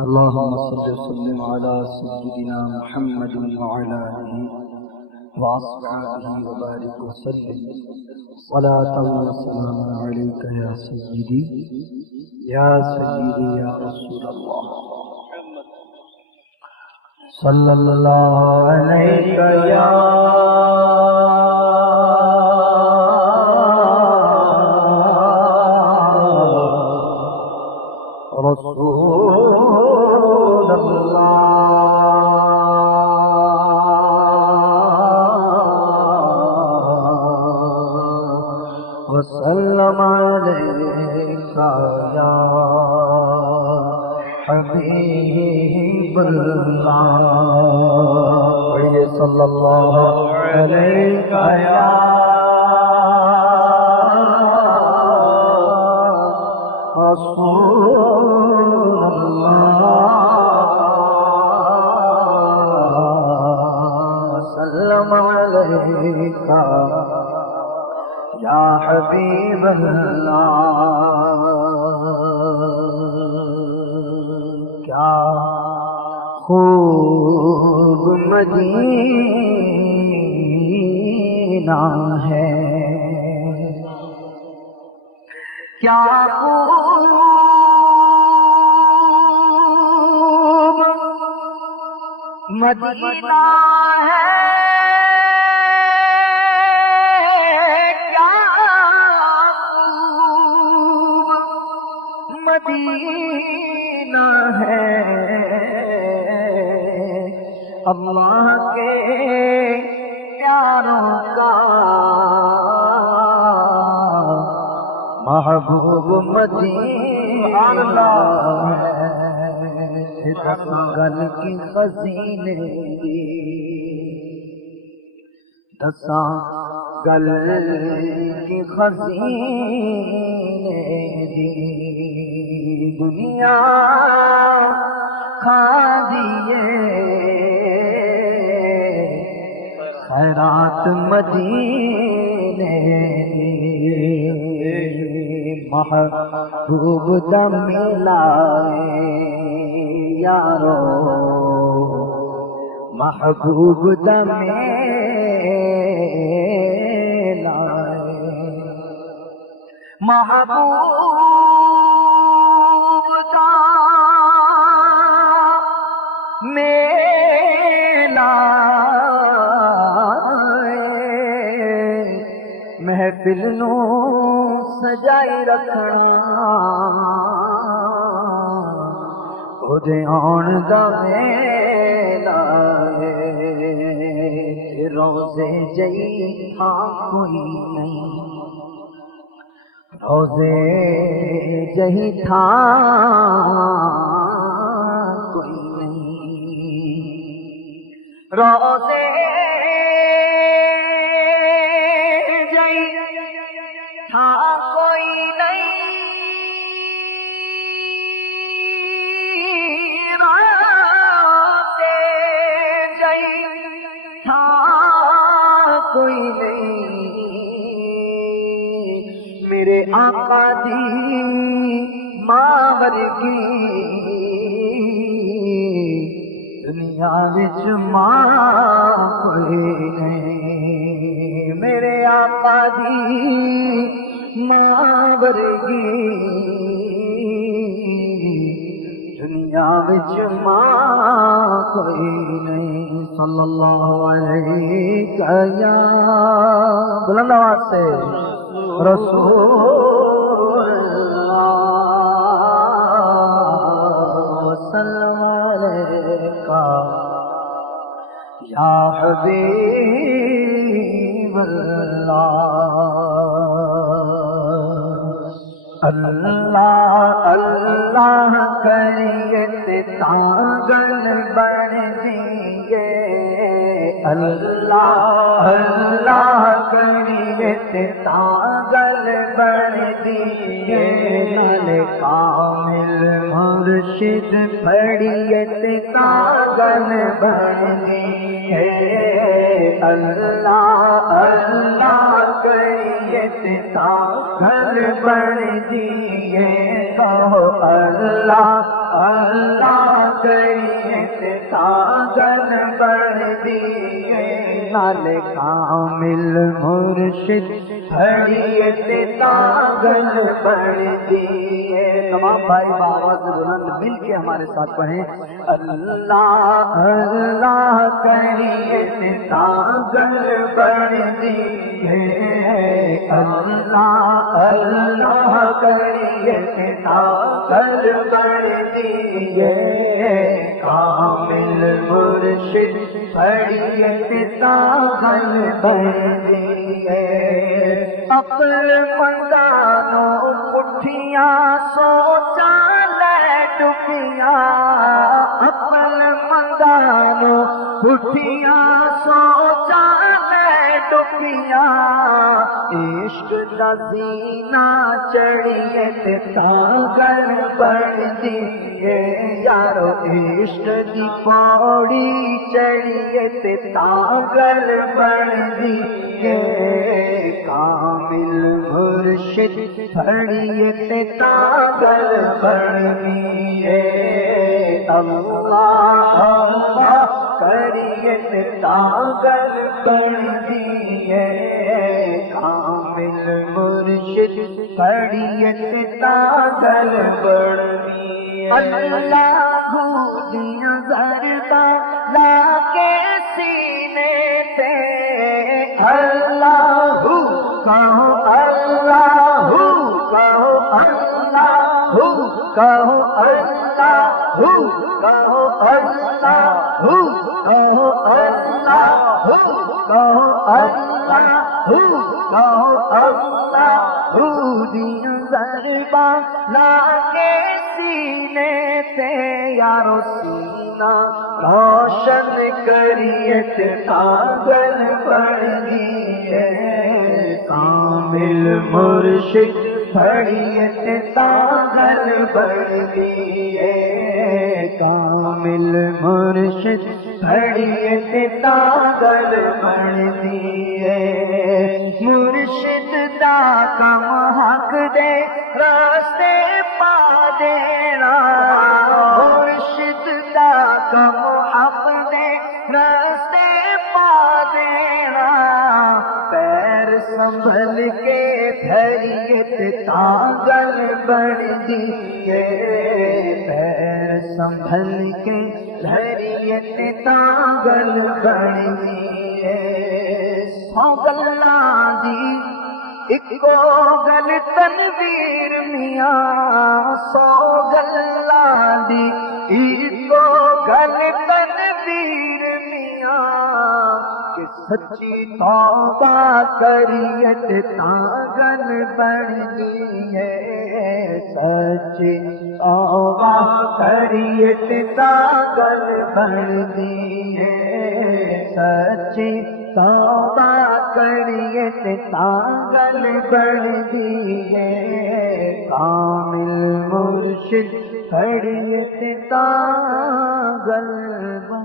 اللهم صل وسلم على سيدنا محمد وعلى آله وأصحابه وبارك وسلم صلاة وسلام عليك يا سيدي يا رسول الله صلى الله عليك يا رسول الله وسلم عليك يا حبيب الله صلى الله عليك يا رسول الله وسلم عليك یا حبیب اللہ کیا خوب مدینہ ہے کیا خوب مدینہ ہے مدینہ ہے اللہ کے پیاروں کا محبوب مدینہ ہے گل کی خزینے دساں گل کی خزینے دی دنیا کھا دیے خیرات مدینے محبوب دا ملائے یارو محبوب دا ملائے محبوب دا ملائے محفل نو سجائی رکھنا اودے آن دا میلا روزے جئی تھاں کوئی نہیں روزے جہی تھا کوئی نہیں روزے جہی تھا کوئی نہیں روزے جہی تھا کوئی نہیں میرے آقا دی ماں ورگی دنیا وچ ماں کوئی نہیں میرے آقا دی ماں ورگی دنیا وچ ماں کوئی نہیں صلی اللہ علیہ یا بلند آواز سے رسول اللہ وسلم علیکہ یا حبیب اللہ اللہ اللہ کریت تاغن بن دیئے اللہ اللہ کریت تاغن بن دیئے نل کامل مرشد پڑیت تاغن بن دیئے اللہ اللہ کریت تاغن بن دیئے کہو اللہ اللہ نالے کامل مرشد ہڑیت تاغل بڑھ دیئے. تمام بھائی آواز بلند مل کے ہمارے ساتھ پڑھیں. اللہ اللہ کریت تاغل بڑھ دیئے. اللہ اللہ کریت تاغل بڑھ دیئے. کامل مرشد ہڑیت تاغل بڑھ دیئے. عقل مندانوں پٹھیاں سوچا لے ڈبیاں. عقل مندانوں پٹھیاں سوچا لے ڈبیاں. عشق دا زینہ چڑھیت تاغل بڑھ دیئے. یارو عشق دی پوڑی چڑھیت تاغل بڑھ دیئے. کامل مرشد ہڑیت تاغل بڑھ دیئے. اللہ اللہ کریت تاغل بڑھ دیئے. کامل مرشد ہڑیت تاغل بڑھ دیئے. اللہ گودیاں زردہ لا کے سینے تے. اللہ کہو اللہ کہو اللہ کہو اللہ کہو اللہ کہو اللہ کہو اللہ کہو اللہ. گودیاں ضرباں لا کے سینے تے. یارو سینہ روشن کریت تاغل بڑھ دیئے. کامل مرشد ہڑیت تاغل بڑھ دیئے. کامل مرشد ہڑیت تاغل بڑھ دیئے. مرشد دا کم حق دے راستے پا دینا. مرشد دا کم حق دے راستے پا دینا. پیر سنبھل کے ہڑیت تاغل بڑھ دیئے. پیر سنبھل کے ہڑیت تاغل بڑھ دیئے. سو گلاں دی اکو گل تنویر میاں. سو گلاں دی اکو گل تنویر میاں. کہ سچی توبہ کریت تاغل بڑھ دیئے. سچی توبہ کریت تاغل بڑھ دیئے. سچی توبہ کریت تاغل بڑھ دیئے. کامل مرشد ہڑیت تاغل بڑھ